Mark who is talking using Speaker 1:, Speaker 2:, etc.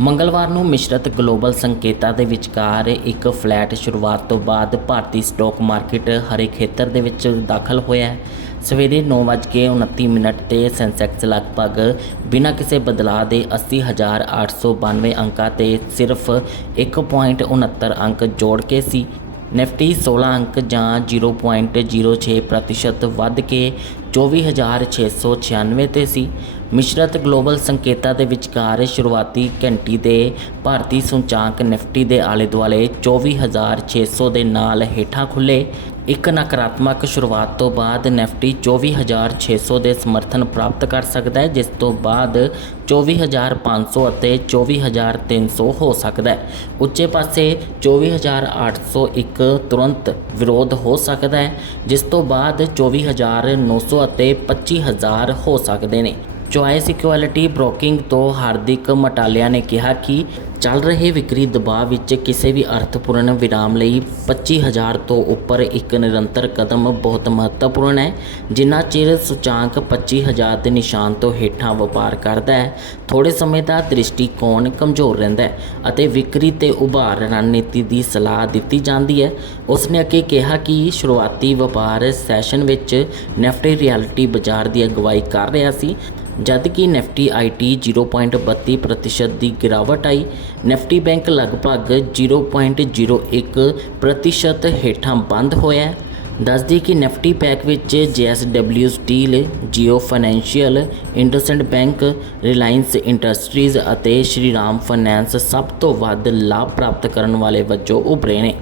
Speaker 1: ਮੰਗਲਵਾਰ ਨੂੰ ਮਿਸ਼ਰਤ ਗਲੋਬਲ ਸੰਕੇਤਾਂ ਦੇ ਵਿਚਕਾਰ ਇੱਕ ਫਲੈਟ ਸ਼ੁਰੂਆਤ ਤੋਂ ਬਾਅਦ ਭਾਰਤੀ ਸਟਾਕ ਮਾਰਕੀਟ ਹਰੇ ਖੇਤਰ ਦੇ ਵਿੱਚ ਦਾਖਲ ਹੋਇਆ ਹੈ। ਸਵੇਰੇ 9:29 ਮਿੰਟ ਤੇ ਸੈਂਸੈਕਸ ਲਗਭਗ ਬਿਨਾਂ ਕਿਸੇ ਬਦਲਾਅ ਦੇ 80892 ਅੰਕਾਂ ਤੇ ਸਿਰਫ 1.69 ਅੰਕ ਜੋੜ ਕੇ ਸੀ। ਨਿਫਟੀ 16 ਅੰਕ ਜਾਂ 0.06% ਪ੍ਰਤੀਸ਼ਤ ਵੱਧ ਕੇ 24696 ਤੇ ਸੀ। ਮਿਸ਼ਰਤ ਗਲੋਬਲ ਸੰਕੇਤਾਂ ਦੇ ਵਿਚਕਾਰ ਸ਼ੁਰੂਆਤੀ ਘੰਟੀ ਦੇ ਭਾਰਤੀ ਸੂਚਾਂਕ ਨਿਫਟੀ ਦੇ ਆਲੇ ਦੁਆਲੇ 24600 ਦੇ ਨਾਲ ਹੇਠਾਂ ਖੁੱਲੇ। ਇੱਕ ਨਕਾਰਾਤਮਕ ਸ਼ੁਰੂਆਤ ਤੋਂ ਬਾਅਦ ਨਿਫਟੀ 24600 ਦੇ ਸਮਰਥਨ ਪ੍ਰਾਪਤ ਕਰ ਸਕਦਾ ਹੈ, ਜਿਸ ਤੋਂ ਬਾਅਦ 24500 ਅਤੇ 24300 ਹੋ ਸਕਦਾ ਹੈ। ਉੱਚੇ ਪਾਸੇ 24801 ਤੁਰੰਤ ਵਿਰੋਧ ਹੋ ਸਕਦਾ ਹੈ, ਜਿਸ ਤੋਂ ਬਾਅਦ 24900 ਅਤੇ 25000 ਹੋ ਸਕਦੇ ਨੇ। ਚੁਆਇਸ ਇਕੁਐਲਿਟੀ ਬ੍ਰੋਕਿੰਗ ਤੋਂ ਹਾਰਦਿਕ ਮਟਾਲਿਆ ਨੇ ਕਿਹਾ ਕਿ ਚੱਲ ਰਹੇ ਵਿਕਰੀ ਦਬਾਅ ਵਿੱਚ ਕਿਸੇ ਵੀ ਅਰਥਪੂਰਨ ਵਿਰਾਮ ਲਈ 25000 ਤੋਂ ਉੱਪਰ ਇੱਕ ਨਿਰੰਤਰ ਕਦਮ ਬਹੁਤ ਮਹੱਤਵਪੂਰਨ ਹੈ, ਜਿੰਨਾ ਚਿਰ ਸੂਚਾਂਕ 25000 ਦੇ ਨਿਸ਼ਾਨ ਤੋਂ ਹੇਠਾਂ ਵਪਾਰ ਕਰਦਾ ਹੈ ਥੋੜੇ ਸਮੇਂ ਦਾ ਦ੍ਰਿਸ਼ਟੀਕੋਣ ਕਮਜ਼ੋਰ ਰਹਿੰਦਾ ਹੈ ਅਤੇ ਵਿਕਰੀ ਤੇ ਉਭਾਰ ਰਣਨੀਤੀ ਦੀ ਸਲਾਹ ਦਿੱਤੀ ਜਾਂਦੀ ਹੈ। ਉਸਨੇ ਅੱਗੇ ਕਿਹਾ ਕਿ ਸ਼ੁਰੂਆਤੀ ਵਪਾਰ ਸੈਸ਼ਨ ਵਿੱਚ ਨੈਫਟੀ ਰਿਐਲਿਟੀ ਬਾਜ਼ਾਰ ਦੀ ਅਗਵਾਈ ਕਰ ਰਿਹਾ ਸੀ ਜਦ ਕਿ ਨਿਫਟੀ ਆਈਟੀ 0.32% ਪ੍ਰਤੀਸ਼ਤ ਦੀ ਗਿਰਾਵਟ ਆਈ। ਨਿਫਟੀ ਬੈਂਕ ਲਗਭਗ 0.01% ਪ੍ਰਤੀਸ਼ਤ ਹੇਠਾਂ ਬੰਦ ਹੋਇਆ ਦੱਸਦੀ ਕਿ ਨਿਫਟੀ ਪੈਕ ਵਿੱਚ JSW steel Jio financial IndusInd bank, Reliance Industries ਅਤੇ ਸ਼੍ਰੀਰਾਮ ਫਾਈਨੈਂਸ ਸਭ ਤੋਂ ਵੱਧ ਲਾਭ ਪ੍ਰਾਪਤ ਕਰਨ ਵਾਲੇ ਵਜੋਂ ਉਭਰੇ ਨੇ।